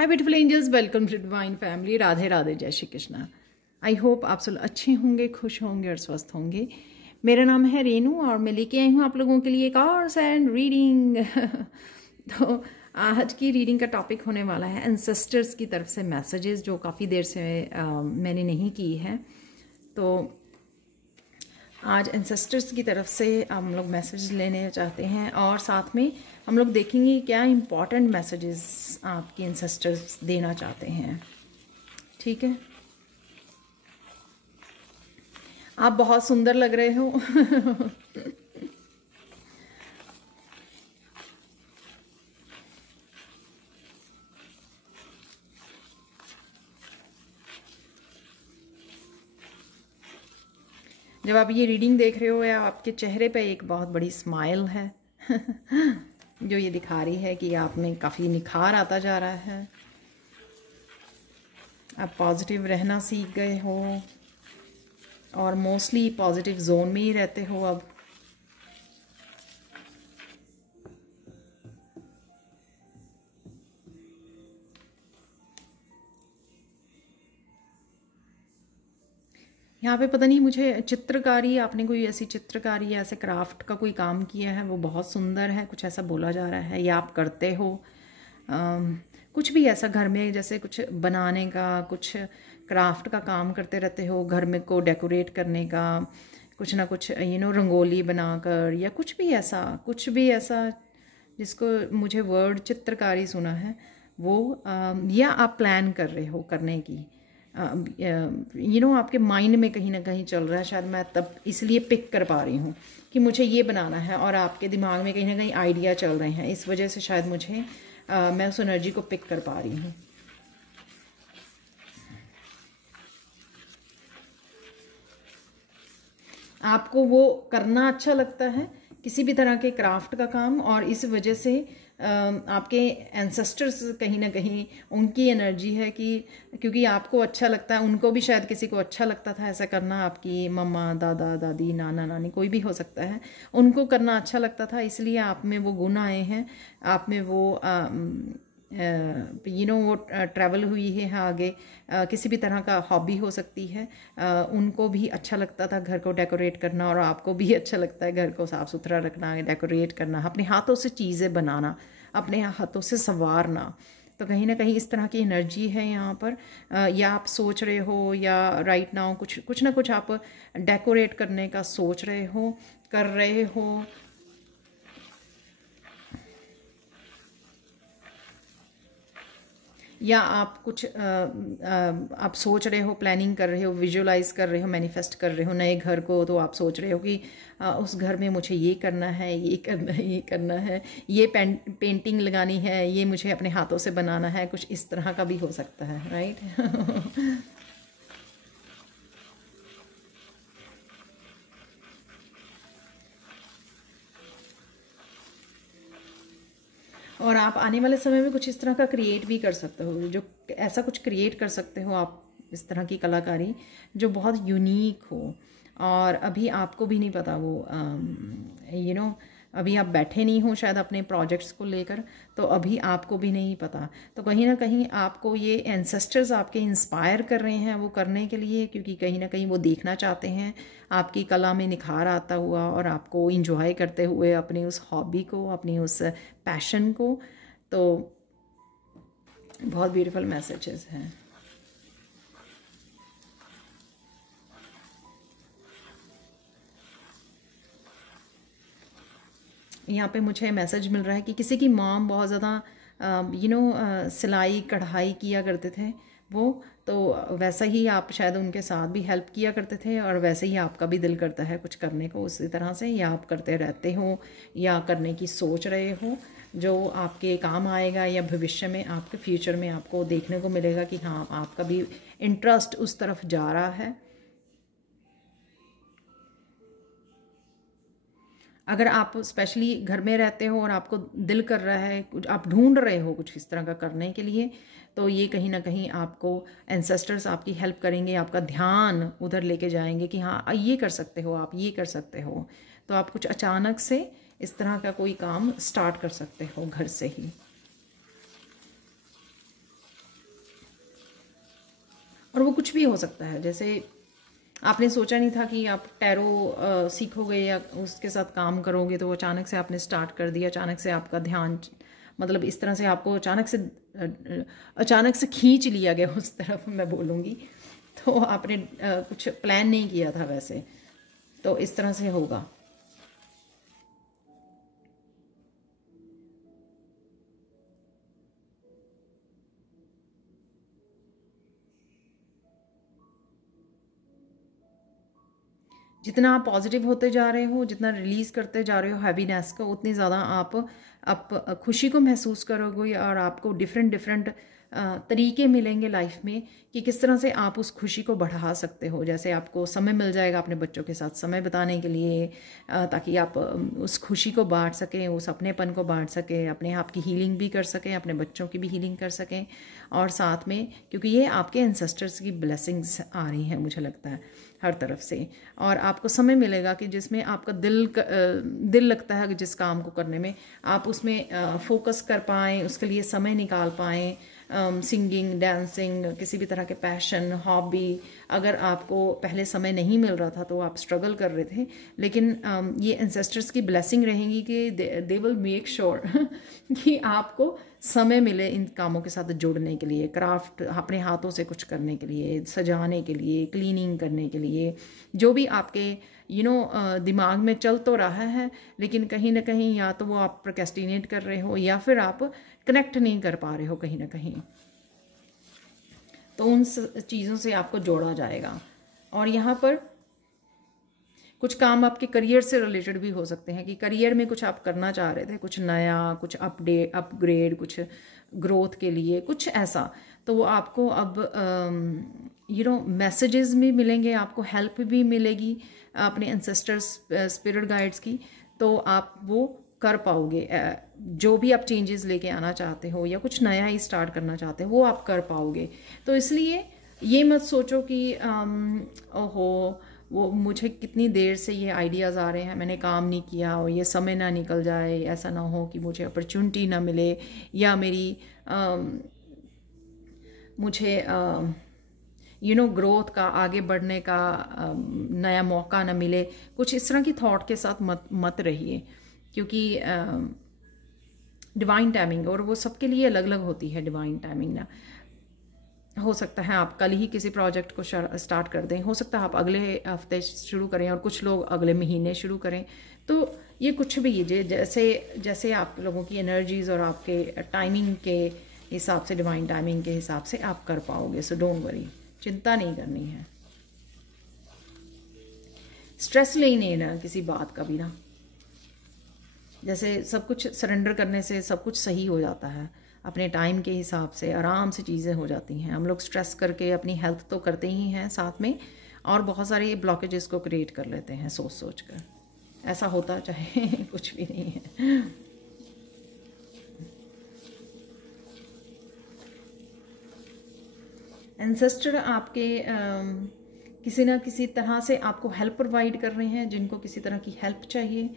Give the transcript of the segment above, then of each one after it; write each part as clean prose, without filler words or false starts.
Hi beautiful angels, welcome to divine family. Radhe Radhe, जय Shri Krishna. I hope आप सब अच्छे होंगे, खुश होंगे और स्वस्थ होंगे। मेरा नाम है रेनू और मैं लेके आई हूँ आप लोगों के लिए एक और सैंड रीडिंग। तो आज की रीडिंग का टॉपिक होने वाला है एंसेस्टर्स की तरफ से मैसेजेस, जो काफ़ी देर से मैंने नहीं की है। तो आज एंसेस्टर्स की तरफ से हम लोग मैसेज लेने चाहते हैं और साथ में हम लोग देखेंगे क्या इम्पॉर्टेंट मैसेजेस आपके एंसेस्टर्स देना चाहते हैं। ठीक है, आप बहुत सुंदर लग रहे हो। जब आप ये रीडिंग देख रहे हो या आपके चेहरे पे एक बहुत बड़ी स्माइल है जो ये दिखा रही है कि आप में काफ़ी निखार आता जा रहा है, आप पॉजिटिव रहना सीख गए हो और मोस्टली पॉजिटिव जोन में ही रहते हो अब। यहाँ पे पता नहीं, मुझे चित्रकारी, आपने कोई ऐसी चित्रकारी या ऐसे क्राफ्ट का कोई काम किया है, वो बहुत सुंदर है, कुछ ऐसा बोला जा रहा है, या आप करते हो कुछ भी ऐसा घर में, जैसे कुछ बनाने का, कुछ क्राफ्ट का काम करते रहते हो, घर में को डेकोरेट करने का, कुछ ना कुछ रंगोली बनाकर, या कुछ भी ऐसा जिसको मुझे वर्ड चित्रकारी सुना है वो, या आप प्लान कर रहे हो करने की, आपके माइंड में कहीं ना कहीं चल रहा है। शायद मैं तब इसलिए पिक कर पा रही हूँ कि मुझे ये बनाना है और आपके दिमाग में कहीं ना कहीं आइडिया चल रहे हैं, इस वजह से शायद मुझे मैं उस एनर्जी को पिक कर पा रही हूँ। आपको वो करना अच्छा लगता है, किसी भी तरह के क्राफ्ट का काम, और इस वजह से आपके एंसेस्टर्स कहीं ना कहीं उनकी एनर्जी है कि क्योंकि आपको अच्छा लगता है, उनको भी शायद किसी को अच्छा लगता था ऐसा करना, आपकी मम्मा, दादा, दादी, नाना, नानी, कोई भी हो सकता है, उनको करना अच्छा लगता था, इसलिए आप में वो गुण आए हैं, आप में वो वो ट्रैवल हुई है आगे। किसी भी तरह का हॉबी हो सकती है, उनको भी अच्छा लगता था घर को डेकोरेट करना, और आपको भी अच्छा लगता है घर को साफ़ सुथरा रखना, डेकोरेट करना, अपने हाथों से चीज़ें बनाना, अपने हाथों से संवारना। तो कहीं ना कहीं इस तरह की एनर्जी है यहाँ पर, या आप सोच रहे हो, या राइट नाउ कुछ ना कुछ आप डेकोरेट करने का सोच रहे हो, कर रहे हो, या आप कुछ आप सोच रहे हो, प्लानिंग कर रहे हो, विजुअलाइज कर रहे हो, मैनिफेस्ट कर रहे हो नए घर को। तो आप सोच रहे हो कि उस घर में मुझे ये करना है, ये करना है, ये करना है, ये पेंटिंग लगानी है, ये मुझे अपने हाथों से बनाना है, कुछ इस तरह का भी हो सकता है, राइट। और आप आने वाले समय में कुछ इस तरह का क्रिएट भी कर सकते हो, जो ऐसा कुछ क्रिएट कर सकते हो आप, इस तरह की कलाकारी जो बहुत यूनिक हो, और अभी आपको भी नहीं पता वो, अभी आप बैठे नहीं हो शायद अपने प्रोजेक्ट्स को लेकर, तो अभी आपको भी नहीं पता। तो कहीं ना कहीं आपको ये एंसेस्टर्स आपके इंस्पायर कर रहे हैं वो करने के लिए, क्योंकि कहीं ना कहीं वो देखना चाहते हैं आपकी कला में निखार आता हुआ, और आपको इंजॉय करते हुए अपनी उस हॉबी को, अपनी उस पैशन को। तो बहुत ब्यूटीफुल मैसेजेस हैं। यहाँ पे मुझे मैसेज मिल रहा है कि किसी की मॉम बहुत ज़्यादा सिलाई कढ़ाई किया करते थे वो, तो वैसा ही आप शायद उनके साथ भी हेल्प किया करते थे, और वैसे ही आपका भी दिल करता है कुछ करने को उसी तरह से, या आप करते रहते हो या करने की सोच रहे हो, जो आपके काम आएगा, या भविष्य में आपके फ्यूचर में आपको देखने को मिलेगा कि हाँ, आपका भी इंटरेस्ट उस तरफ जा रहा है। अगर आप स्पेशली घर में रहते हो और आपको दिल कर रहा है, कुछ आप ढूंढ रहे हो कुछ इस तरह का करने के लिए, तो ये कहीं ना कहीं आपको एंसेस्टर्स आपकी हेल्प करेंगे, आपका ध्यान उधर लेके जाएंगे कि हाँ, ये कर सकते हो, आप ये कर सकते हो। तो आप कुछ अचानक से इस तरह का कोई काम स्टार्ट कर सकते हो घर से ही। और वो कुछ भी हो सकता है। जैसे आपने सोचा नहीं था कि आप टैरो सीखोगे या उसके साथ काम करोगे, तो अचानक से आपने स्टार्ट कर दिया, अचानक से आपका ध्यान मतलब इस तरह से आपको अचानक से खींच लिया गया उस तरफ मैं बोलूँगी। तो आपने कुछ प्लान नहीं किया था वैसे, तो इस तरह से होगा। जितना आप पॉजिटिव होते जा रहे हो, जितना रिलीज़ करते जा रहे हो हैवीनेस को, उतनी ज़्यादा आप खुशी को महसूस करोगे और आपको डिफरेंट डिफरेंट तरीके मिलेंगे लाइफ में कि किस तरह से आप उस खुशी को बढ़ा सकते हो। जैसे आपको समय मिल जाएगा अपने बच्चों के साथ समय बिताने के लिए, ताकि आप उस खुशी को बांट सकें, उस अपनेपन को बांट सकें, अपने आप की हीलिंग भी कर सकें, अपने बच्चों की भी हीलिंग कर सकें। और साथ में क्योंकि ये आपके एंसेस्टर्स की ब्लेसिंग्स आ रही हैं मुझे लगता है हर तरफ से, और आपको समय मिलेगा कि जिसमें आपका दिल लगता है कि जिस काम को करने में आप उसमें फोकस कर पाएँ, उसके लिए समय निकाल पाएँ। सिंगिंग, डांसिंग, किसी भी तरह के पैशन, हॉबी, अगर आपको पहले समय नहीं मिल रहा था तो आप स्ट्रगल कर रहे थे, लेकिन ये एंसेस्टर्स की ब्लेसिंग रहेंगी कि दे विल मेक श्योर कि आपको समय मिले इन कामों के साथ जुड़ने के लिए, क्राफ्ट अपने हाथों से कुछ करने के लिए, सजाने के लिए, क्लीनिंग करने के लिए, जो भी आपके दिमाग में चल तो रहा है, लेकिन कहीं ना कहीं या तो वो आप प्रोक्रेस्टिनेट कर रहे हो या फिर आप कनेक्ट नहीं कर पा रहे हो कहीं ना कहीं, तो उन चीज़ों से आपको जोड़ा जाएगा। और यहाँ पर कुछ काम आपके करियर से रिलेटेड भी हो सकते हैं कि करियर में कुछ आप करना चाह रहे थे, कुछ नया, कुछ अपग्रेड, कुछ ग्रोथ के लिए, कुछ ऐसा, तो वो आपको अब मैसेजेस भी मिलेंगे, आपको हेल्प भी मिलेगी अपने एंसेस्टर्स, स्पिरिट गाइड्स की, तो आप वो कर पाओगे। जो भी आप चेंजेस लेके आना चाहते हो या कुछ नया ही स्टार्ट करना चाहते हो वो आप कर पाओगे। तो इसलिए ये मत सोचो कि ओहो वो मुझे कितनी देर से ये आइडियाज़ आ रहे हैं, मैंने काम नहीं किया और ये समय ना निकल जाए, ऐसा ना हो कि मुझे अपॉर्चुनिटी ना मिले या मुझे ग्रोथ का, आगे बढ़ने का नया मौका ना मिले। कुछ इस तरह की थॉट के साथ मत रहिए, क्योंकि डिवाइन टाइमिंग, और वो सबके लिए अलग अलग होती है डिवाइन टाइमिंग ना। हो सकता है आप कल ही किसी प्रोजेक्ट को स्टार्ट कर दें, हो सकता है आप अगले हफ्ते शुरू करें और कुछ लोग अगले महीने शुरू करें। तो ये कुछ भी जैसे जैसे आप लोगों की एनर्जीज़ और आपके टाइमिंग के हिसाब से, डिवाइन टाइमिंग के हिसाब से आप कर पाओगे। सो डोंट वरी, चिंता नहीं करनी है, स्ट्रेस ले नहीं ना किसी बात का भी ना। जैसे सब कुछ सरेंडर करने से सब कुछ सही हो जाता है, अपने टाइम के हिसाब से आराम से चीज़ें हो जाती हैं। हम लोग स्ट्रेस करके अपनी हेल्थ तो करते ही हैं साथ में, और बहुत सारे ब्लॉकेजेस को क्रिएट कर लेते हैं सोच सोच कर। ऐसा होता चाहे कुछ भी नहीं है। एंसेस्टर आपके किसी ना किसी तरह से आपको हेल्प प्रोवाइड कर रहे हैं, जिनको किसी तरह की हेल्प चाहिए।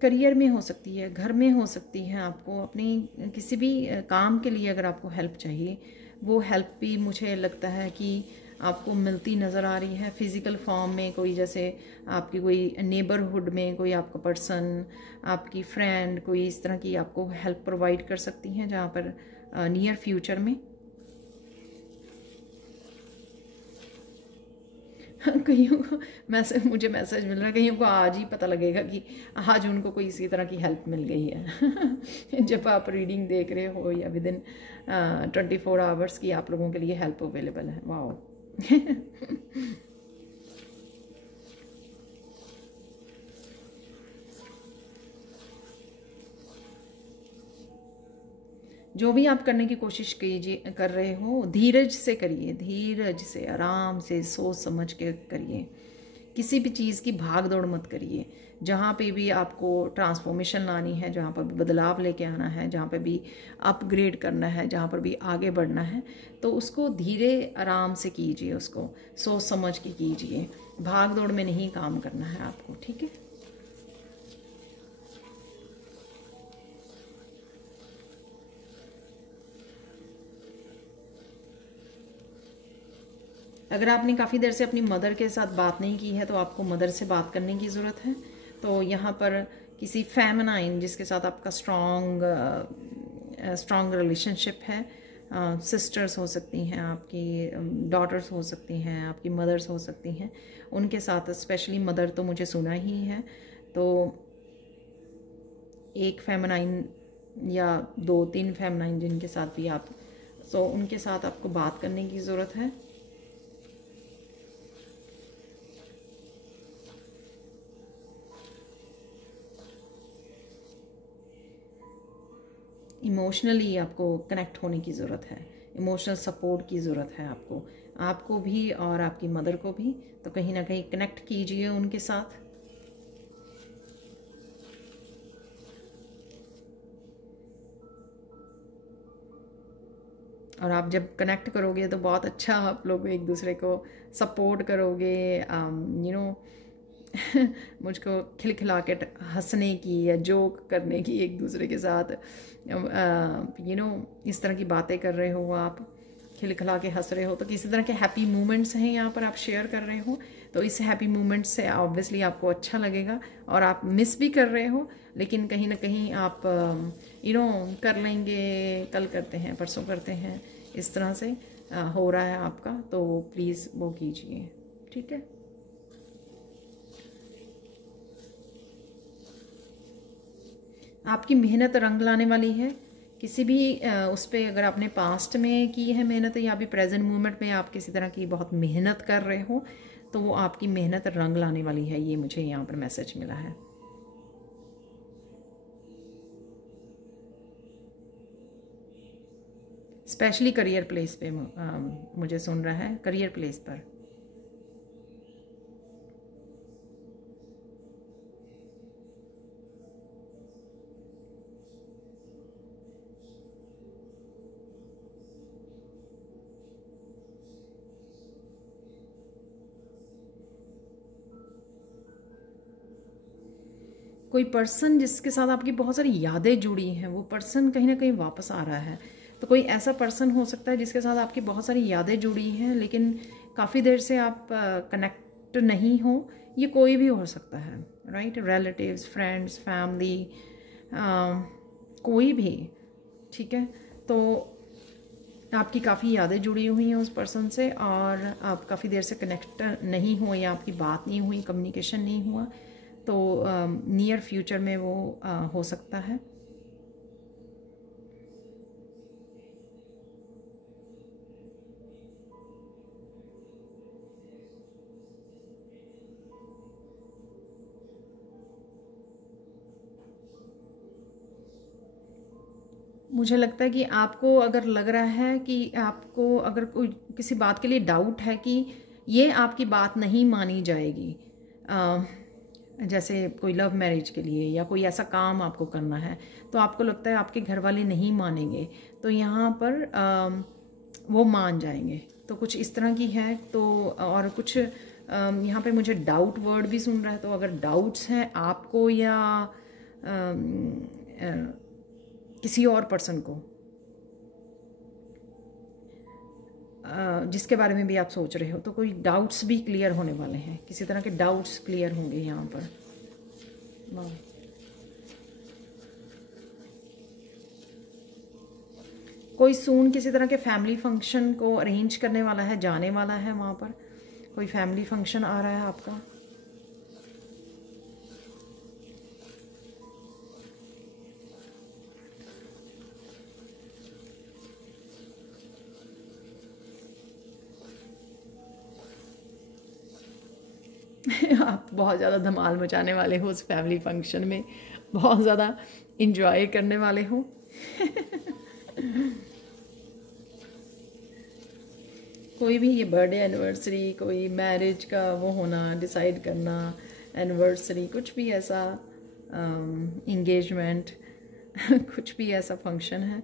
करियर में हो सकती है, घर में हो सकती है, आपको अपनी किसी भी काम के लिए अगर आपको हेल्प चाहिए, वो हेल्प भी मुझे लगता है कि आपको मिलती नज़र आ रही है फिज़िकल फॉर्म में। कोई जैसे आपकी कोई नेबरहुड में कोई आपका पर्सन, आपकी फ्रेंड, कोई इस तरह की आपको हेल्प प्रोवाइड कर सकती हैं, जहाँ पर नियर फ्यूचर में कईयों को मुझे मैसेज मिल रहा है, कईयों को आज ही पता लगेगा कि आज उनको कोई इसी तरह की हेल्प मिल गई है। जब आप रीडिंग देख रहे हो या विद इन 24 आवर्स की आप लोगों के लिए हेल्प अवेलेबल है। वाओ। जो भी आप करने की कोशिश कर रहे हो, धीरज से करिए, धीरज से, आराम से, सोच समझ के करिए। किसी भी चीज़ की भाग दौड़ मत करिए। जहाँ पे भी आपको ट्रांसफॉर्मेशन लानी है, जहाँ पर भी बदलाव लेके आना है, जहाँ पे भी अपग्रेड करना है, जहाँ पर भी आगे बढ़ना है, तो उसको धीरे आराम से कीजिए, उसको सोच समझ के कीजिए। भाग दौड़ में नहीं काम करना है आपको, ठीक है। अगर आपने काफ़ी देर से अपनी मदर के साथ बात नहीं की है तो आपको मदर से बात करने की ज़रूरत है। तो यहाँ पर किसी फेमिनाइन जिसके साथ आपका स्ट्रॉन्ग रिलेशनशिप है, सिस्टर्स हो सकती हैं, आपकी डॉटर्स हो सकती हैं, आपकी मदर्स हो सकती हैं, उनके साथ स्पेशली मदर तो मुझे सुना ही है। तो एक फेमिनाइन या 2-3 फेमिनाइन जिनके साथ भी आप उनके साथ आपको बात करने की ज़रूरत है। इमोशनली आपको कनेक्ट होने की ज़रूरत है, इमोशनल सपोर्ट की ज़रूरत है आपको भी और आपकी मदर को भी। तो कहीं ना कहीं कनेक्ट कीजिए उनके साथ। और आप जब कनेक्ट करोगे तो बहुत अच्छा आप लोग एक दूसरे को सपोर्ट करोगे। मुझको खिलखिला के हंसने की या जोक करने की एक दूसरे के साथ इस तरह की बातें कर रहे हो, आप खिलखिला के हंस रहे हो, तो किसी तरह के हैप्पी मोमेंट्स हैं यहाँ पर आप शेयर कर रहे हो। तो इस हैप्पी मोमेंट्स से ऑब्वियसली आपको अच्छा लगेगा और आप मिस भी कर रहे हो, लेकिन कहीं ना कहीं आप कर लेंगे, कल करते हैं, परसों करते हैं, इस तरह से हो रहा है आपका। तो प्लीज़ वो कीजिए, ठीक है। आपकी मेहनत रंग लाने वाली है। किसी भी उस पर अगर आपने पास्ट में की है मेहनत या अभी प्रेजेंट मोमेंट में आप किसी तरह की बहुत मेहनत कर रहे हो, तो वो आपकी मेहनत रंग लाने वाली है, ये मुझे यहाँ पर मैसेज मिला है। स्पेशली करियर प्लेस पे मुझे सुन रहा है, करियर प्लेस पर। कोई पर्सन जिसके साथ आपकी बहुत सारी यादें जुड़ी हैं, वो पर्सन कहीं ना कहीं वापस आ रहा है। तो कोई ऐसा पर्सन हो सकता है जिसके साथ आपकी बहुत सारी यादें जुड़ी हैं, लेकिन काफ़ी देर से आप कनेक्ट नहीं हो। ये कोई भी हो सकता है, राइट? रिलेटिव्स, फ्रेंड्स, फैमिली, कोई भी, ठीक है। तो आपकी काफ़ी यादें जुड़ी हुई हैं उस पर्सन से और आप काफ़ी देर से कनेक्ट नहीं हुए या आपकी बात नहीं हुई, कम्युनिकेशन नहीं हुआ। तो नियर फ्यूचर में वो हो सकता है। मुझे लगता है कि आपको अगर लग रहा है कि आपको अगर कोई किसी बात के लिए डाउट है कि ये आपकी बात नहीं मानी जाएगी, जैसे कोई लव मैरिज के लिए या कोई ऐसा काम आपको करना है, तो आपको लगता है आपके घर वाले नहीं मानेंगे, तो यहाँ पर वो मान जाएंगे। तो कुछ इस तरह की है। तो और कुछ यहाँ पे मुझे डाउट वर्ड भी सुन रहा है। तो अगर डाउट्स हैं आपको या किसी और पर्सन को जिसके बारे में भी आप सोच रहे हो, तो कोई डाउट्स भी क्लियर होने वाले हैं, किसी तरह के डाउट्स क्लियर होंगे यहाँ पर। कोई सून किसी तरह के फैमिली फंक्शन को अरेंज करने वाला है, जाने वाला है वहाँ पर। कोई फैमिली फंक्शन आ रहा है आपका। आप बहुत ज़्यादा धमाल मचाने वाले हो उस फैमिली फंक्शन में, बहुत ज़्यादा इंजॉय करने वाले हो। कोई भी ये बर्थडे एनिवर्सरी, कोई मैरिज का वो होना, डिसाइड करना, एनिवर्सरी, कुछ भी ऐसा, इंगेजमेंट, कुछ भी ऐसा फंक्शन है।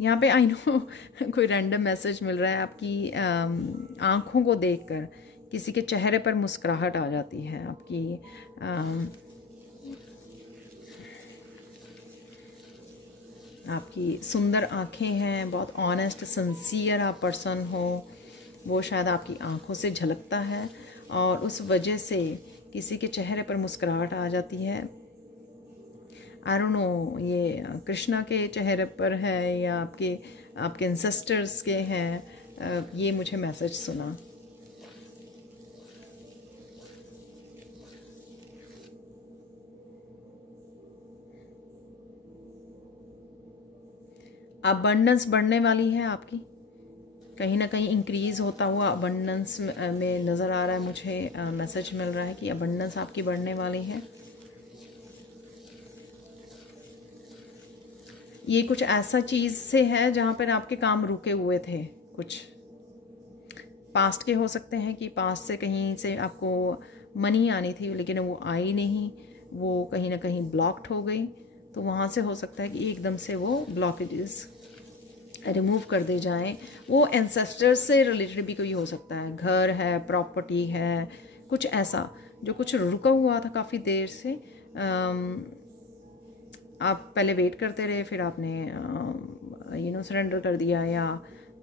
यहाँ पे आई नो कोई रैंडम मैसेज मिल रहा है आपकी आँखों को देखकर किसी के चेहरे पर मुस्कुराहट आ जाती है आपकी। आपकी सुंदर आँखें हैं, बहुत ऑनेस्ट सिंसियर आप पर्सन हो, वो शायद आपकी आँखों से झलकता है और उस वजह से किसी के चेहरे पर मुस्कुराहट आ जाती है। आई डोंट नो ये कृष्णा के चेहरे पर है या आपके एंसेस्टर्स के हैं, ये मुझे मैसेज सुना। अबंडेंस बढ़ने वाली है आपकी, कहीं ना कहीं इंक्रीज होता हुआ अबंडेंस में नज़र आ रहा है मुझे। मैसेज मिल रहा है कि अबंडेंस आपकी बढ़ने वाली है। ये कुछ ऐसा चीज़ से है जहाँ पर आपके काम रुके हुए थे, कुछ पास्ट के हो सकते हैं कि पास्ट से कहीं से आपको मनी आनी थी लेकिन वो आई नहीं, वो कहीं ना कहीं ब्लॉक्ड हो गई। तो वहाँ से हो सकता है कि एकदम से वो ब्लॉकेजेस रिमूव कर दे जाएं। वो एंसेस्टर्स से रिलेटेड भी कोई हो सकता है, घर है, प्रॉपर्टी है, कुछ ऐसा जो कुछ रुका हुआ था काफ़ी देर से। आप पहले वेट करते रहे, फिर आपने सरेंडर कर दिया या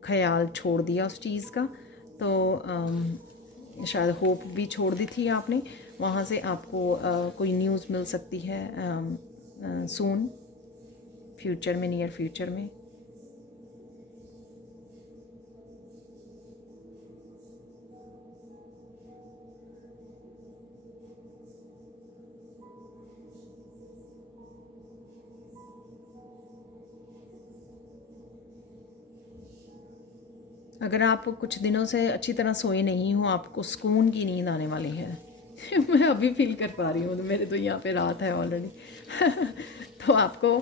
ख्याल छोड़ दिया उस चीज़ का। तो शायद होप भी छोड़ दी थी आपने। वहाँ से आपको कोई न्यूज़ मिल सकती है सून, फ्यूचर में, नियर फ्यूचर में। अगर आप कुछ दिनों से अच्छी तरह सोए नहीं हो, आपको सुकून की नींद आने वाली है। मैं अभी फील कर पा रही हूँ, तो मेरे तो यहाँ पे रात है ऑलरेडी। तो आपको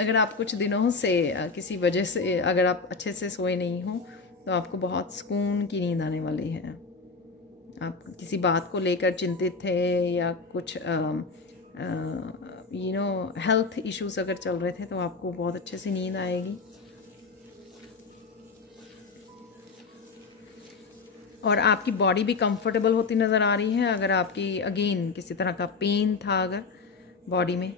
अगर आप कुछ दिनों से किसी वजह से अगर आप अच्छे से सोए नहीं हो तो आपको बहुत सुकून की नींद आने वाली है। आप किसी बात को लेकर चिंतित थे या कुछ हेल्थ इश्यूज अगर चल रहे थे तो आपको बहुत अच्छे से नींद आएगी। और आपकी बॉडी भी कंफर्टेबल होती नज़र आ रही है। अगर आपकी अगेन किसी तरह का पेन था अगर बॉडी में,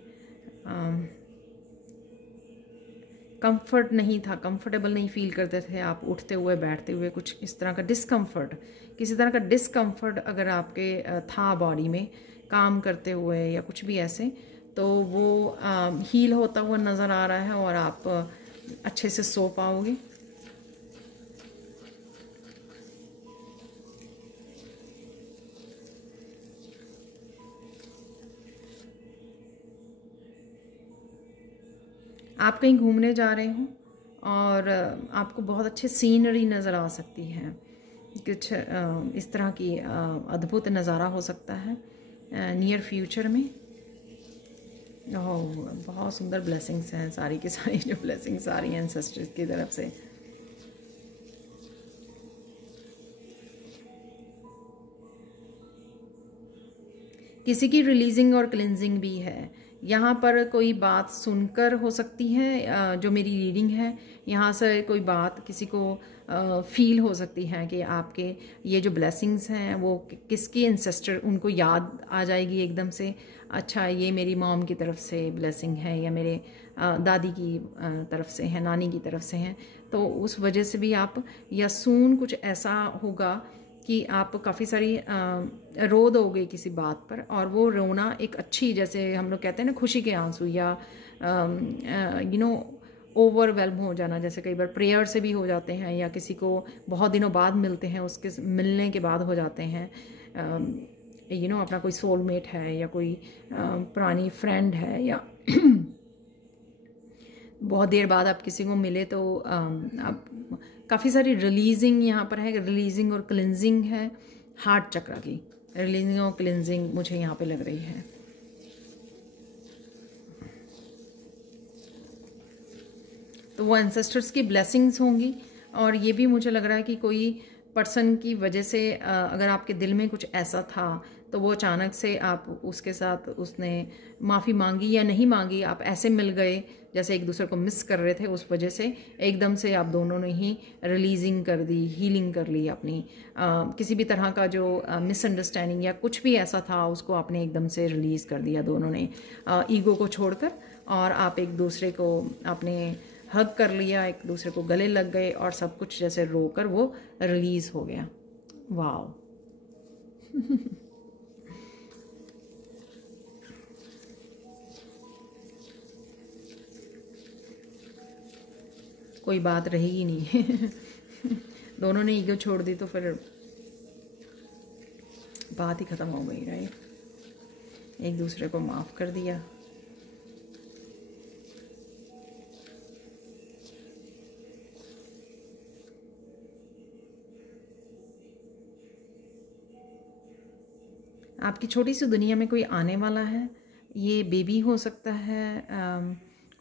कंफर्ट नहीं था, कंफर्टेबल नहीं फील करते थे आप उठते हुए बैठते हुए, कुछ इस तरह का डिस्कम्फर्ट, किसी तरह का डिस्कम्फर्ट अगर आपके था बॉडी में काम करते हुए या कुछ भी ऐसे, तो वो हील होता हुआ नज़र आ रहा है और आप अच्छे से सो पाओगे। आप कहीं घूमने जा रहे हो और आपको बहुत अच्छे सीनरी नज़र आ सकती है, कुछ इस तरह की अद्भुत नज़ारा हो सकता है नियर फ्यूचर में। ओह, बहुत सुंदर ब्लेसिंग्स हैं, सारी की सारी जो ब्लेसिंग्स आ रही हैं एंसेस्टर्स की तरफ से। किसी की रिलीजिंग और क्लिनजिंग भी है। यहाँ पर कोई बात सुनकर हो सकती है, जो मेरी रीडिंग है यहाँ से कोई बात किसी को फील हो सकती है कि आपके ये जो ब्लेसिंग्स हैं वो किसकी एंसेस्टर उनको याद आ जाएगी एकदम से। अच्छा, ये मेरी मॉम की तरफ से ब्लेसिंग है या मेरे दादी की तरफ से है, नानी की तरफ से हैं। तो उस वजह से भी आप या सून कुछ ऐसा होगा कि आप काफ़ी सारी रो दोगे किसी बात पर, और वो रोना एक अच्छी, जैसे हम लोग कहते हैं ना खुशी के आंसू, या ओवरवेल्म हो जाना, जैसे कई बार प्रेयर से भी हो जाते हैं या किसी को बहुत दिनों बाद मिलते हैं उसके मिलने के बाद हो जाते हैं। अपना कोई सोलमेट है या कोई पुरानी फ्रेंड है या बहुत देर बाद आप किसी को मिले तो आप काफ़ी सारी रिलीजिंग यहाँ पर है, रिलीजिंग और क्लिनजिंग है। हार्ट चक्र की रिलीजिंग और क्लिनजिंग मुझे यहाँ पे लग रही है। तो वो एंसेस्टर्स की ब्लेसिंग्स होंगी। और ये भी मुझे लग रहा है कि कोई पर्सन की वजह से अगर आपके दिल में कुछ ऐसा था तो वो अचानक से आप उसके साथ उसने माफ़ी मांगी या नहीं मांगी, आप ऐसे मिल गए जैसे एक दूसरे को मिस कर रहे थे, उस वजह से एकदम से आप दोनों ने ही रिलीजिंग कर दी, हीलिंग कर ली अपनी। किसी भी तरह का जो मिसअंडरस्टैंडिंग या कुछ भी ऐसा था उसको आपने एकदम से रिलीज़ कर दिया दोनों ने, ईगो को छोड़कर, और आप एक दूसरे को आपने हग कर लिया, एक दूसरे को गले लग गए और सब कुछ जैसे रोकर वो रिलीज़ हो गया। वाओ। कोई बात रही ही नहीं। दोनों ने ईगो छोड़ दी तो फिर बात ही ख़त्म हो गई, राइट। एक दूसरे को माफ़ कर दिया। आपकी छोटी सी दुनिया में कोई आने वाला है। ये बेबी हो सकता है,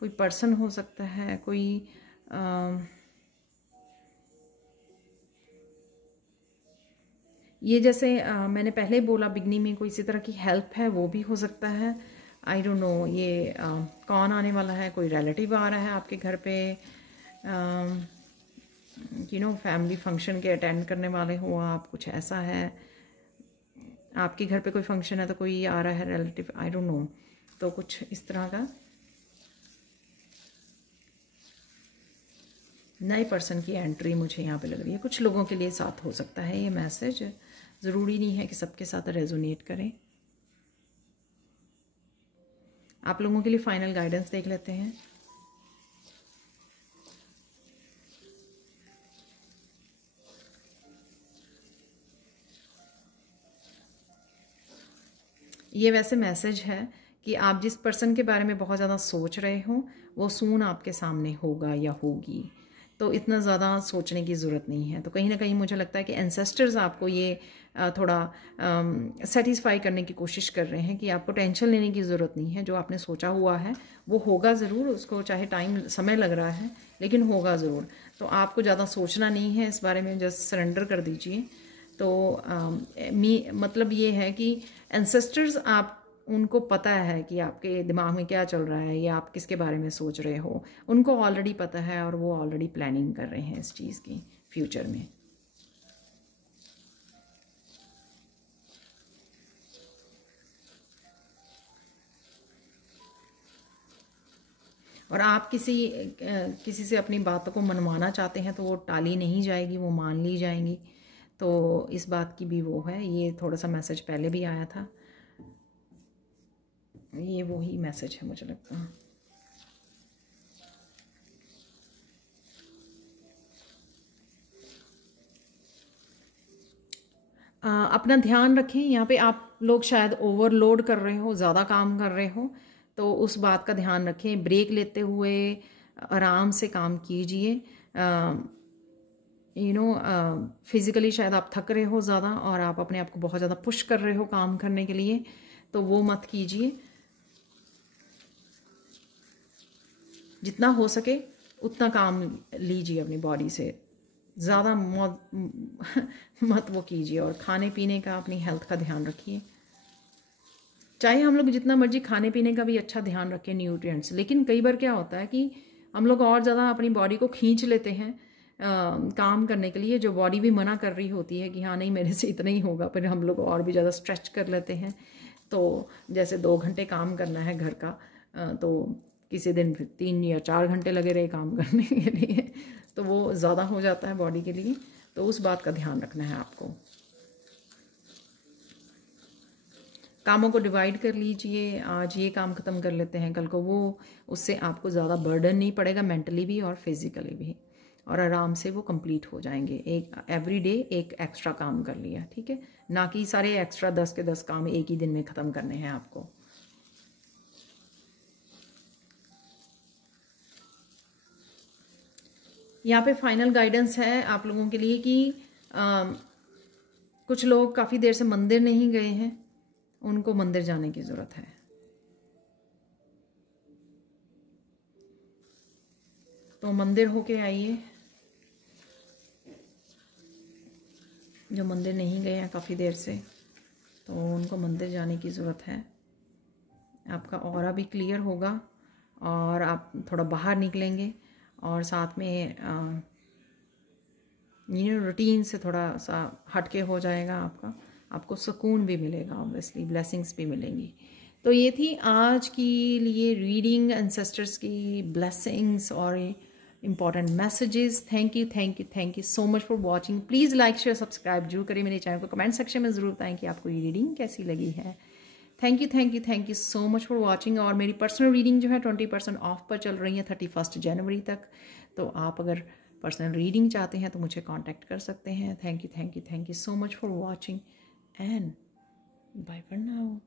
कोई पर्सन हो सकता है, कोई ये जैसे मैंने पहले बोला बिगनिंग में, कोई इसी तरह की हेल्प है वो भी हो सकता है। आई डोंट नो ये कौन आने वाला है। कोई रिलेटिव आ रहा है आपके घर पे, यू नो फैमिली फंक्शन के अटेंड करने वाले हो आप, कुछ ऐसा है। आपके घर पे कोई फंक्शन है तो कोई आ रहा है रिलेटिव, आई डोंट नो। तो कुछ इस तरह का नए पर्सन की एंट्री मुझे यहाँ पे लग रही है। कुछ लोगों के लिए साथ हो सकता है ये मैसेज, ज़रूरी नहीं है कि सबके साथ रेजोनेट करें। आप लोगों के लिए फाइनल गाइडेंस देख लेते हैं। ये वैसे मैसेज है कि आप जिस पर्सन के बारे में बहुत ज़्यादा सोच रहे हो वो सून आपके सामने होगा या होगी, तो इतना ज़्यादा सोचने की ज़रूरत नहीं है। तो कहीं ना कहीं मुझे लगता है कि एंसेस्टर्स आपको ये थोड़ा सेटिस्फाई करने की कोशिश कर रहे हैं कि आपको टेंशन लेने की ज़रूरत नहीं है। जो आपने सोचा हुआ है वो होगा ज़रूर, उसको चाहे टाइम समय लग रहा है लेकिन होगा ज़रूर। तो आपको ज़्यादा सोचना नहीं है इस बारे में, जस्ट सरेंडर कर दीजिए। तो मतलब ये है कि एंसेस्टर्स, आप उनको पता है कि आपके दिमाग में क्या चल रहा है या आप किसके बारे में सोच रहे हो, उनको ऑलरेडी पता है और वो ऑलरेडी प्लानिंग कर रहे हैं इस चीज़ की फ्यूचर में। और आप किसी से अपनी बातों को मनवाना चाहते हैं तो वो टाली नहीं जाएगी, वो मान ली जाएंगी। तो इस बात की भी वो है। ये थोड़ा सा मैसेज पहले भी आया था, ये वही मैसेज है मुझे लगता है। अपना ध्यान रखें। यहाँ पे आप लोग शायद ओवरलोड कर रहे हो, ज़्यादा काम कर रहे हो, तो उस बात का ध्यान रखें। ब्रेक लेते हुए आराम से काम कीजिए। यू नो फिज़िकली शायद आप थक रहे हो ज़्यादा और आप अपने आप को बहुत ज़्यादा पुश कर रहे हो काम करने के लिए, तो वो मत कीजिए। जितना हो सके उतना काम लीजिए अपनी बॉडी से, ज़्यादा मत वो कीजिए। और खाने पीने का, अपनी हेल्थ का ध्यान रखिए। चाहे हम लोग जितना मर्जी खाने पीने का भी अच्छा ध्यान रखें, न्यूट्रिएंट्स, लेकिन कई बार क्या होता है कि हम लोग और ज़्यादा अपनी बॉडी को खींच लेते हैं काम करने के लिए, जो बॉडी भी मना कर रही होती है कि हाँ नहीं मेरे से इतना ही होगा, फिर हम लोग और भी ज़्यादा स्ट्रेच कर लेते हैं। तो जैसे 2 घंटे काम करना है घर का, तो किसी दिन 3 या 4 घंटे लगे रहे काम करने के लिए, तो वो ज़्यादा हो जाता है बॉडी के लिए। तो उस बात का ध्यान रखना है आपको। कामों को डिवाइड कर लीजिए। आज ये काम ख़त्म कर लेते हैं, कल को वो। उससे आपको ज़्यादा बर्डन नहीं पड़ेगा, मेंटली भी और फिज़िकली भी, और आराम से वो कंप्लीट हो जाएंगे। एक एवरी डे एक एक्स्ट्रा काम कर लिया, ठीक है, ना कि सारे एक्स्ट्रा 10 के 10 काम एक ही दिन में ख़त्म करने हैं आपको। यहाँ पे फाइनल गाइडेंस है आप लोगों के लिए कि कुछ लोग काफ़ी देर से मंदिर नहीं गए हैं, उनको मंदिर जाने की ज़रूरत है। तो मंदिर होके आइए। जो मंदिर नहीं गए हैं काफ़ी देर से, तो उनको मंदिर जाने की ज़रूरत है। आपका ऑरा भी क्लियर होगा और आप थोड़ा बाहर निकलेंगे और साथ में रूटीन से थोड़ा सा हटके हो जाएगा आपको सुकून भी मिलेगा, ऑब्वियसली ब्लेसिंग्स भी मिलेंगी। तो ये थी आज की लिए रीडिंग, एंसेस्टर्स की ब्लेसिंग्स और important messages. Thank you so much for watching. Please like share subscribe जरूर करें मेरे चैनल को। कमेंट सेक्शन में ज़रूर बताएं कि आपको ये रीडिंग कैसी लगी है। Thank you so much for watching. और मेरी पर्सनल रीडिंग जो है 20% ऑफ पर चल रही है 31 जनवरी तक। तो आप अगर पर्सनल रीडिंग चाहते हैं तो मुझे कांटेक्ट कर सकते हैं। Thank you so much for watching and bye for now.